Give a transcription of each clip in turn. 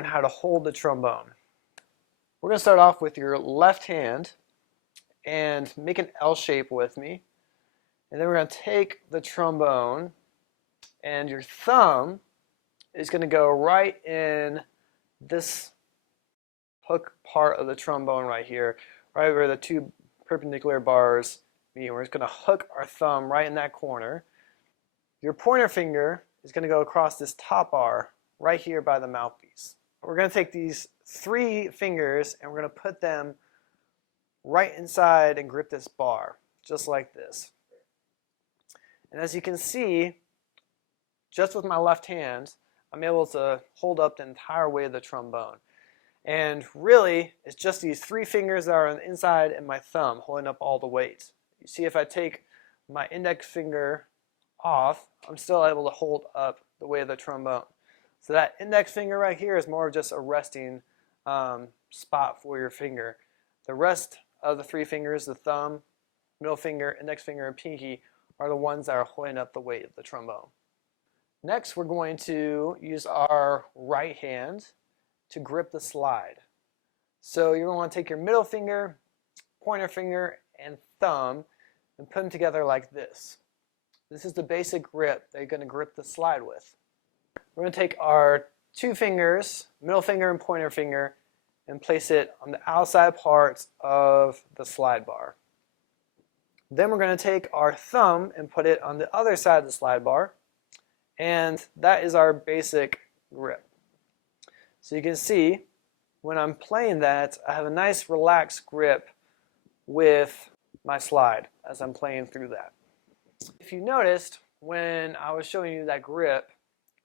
learn how to hold the trombone. We're going to start off with your left hand and make an L shape with me. And then we're going to take the trombone and your thumb is going to go right in this hook part of the trombone right here, right where the two perpendicular bars meet. We're just going to hook our thumb right in that corner. Your pointer finger is going to go across this top bar right here by the mouthpiece. We're going to take these 3 fingers and we're going to put them right inside and grip this bar, just like this. And as you can see, just with my left hand, I'm able to hold up the entire weight of the trombone. And really, it's just these 3 fingers that are on the inside and my thumb holding up all the weight. You see, if I take my index finger off, I'm still able to hold up the weight of the trombone. So that index finger right here is more of just a resting spot for your finger. The rest of the 3 fingers, the thumb, middle finger, index finger, and pinky, are the ones that are holding up the weight of the trombone. Next, we're going to use our right hand to grip the slide. So you're going to want to take your middle finger, pointer finger, and thumb and put them together like this. This is the basic grip that you're going to grip the slide with. We're going to take our 2 fingers, middle finger and pointer finger, and place it on the outside parts of the slide bar. Then we're going to take our thumb and put it on the other side of the slide bar. And that is our basic grip. So you can see when I'm playing that, I have a nice relaxed grip with my slide as I'm playing through that. If you noticed, when I was showing you that grip,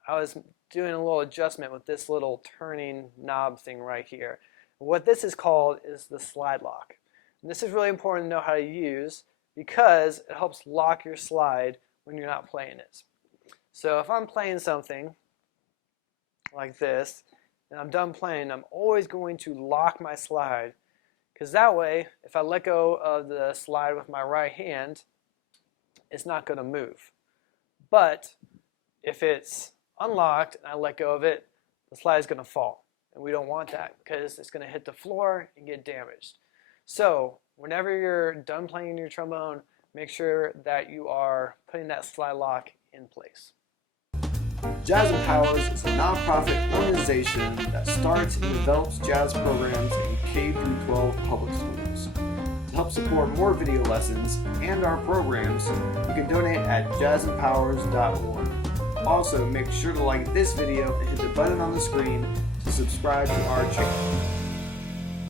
I was doing a little adjustment with this little turning knob thing right here. What this is called is the slide lock. And this is really important to know how to use because it helps lock your slide when you're not playing it. So if I'm playing something like this and I'm done playing, I'm always going to lock my slide, because that way if I let go of the slide with my right hand, it's not going to move. But if it's unlocked and I let go of it, the slide is going to fall, and we don't want that because it's going to hit the floor and get damaged. So whenever you're done playing your trombone, make sure that you are putting that slide lock in place. Jazz Empowers is a nonprofit organization that starts and develops jazz programs in K-12 public schools. To help support more video lessons and our programs, you can donate at jazzempowers.org. Also, make sure to like this video and hit the button on the screen to subscribe to our channel.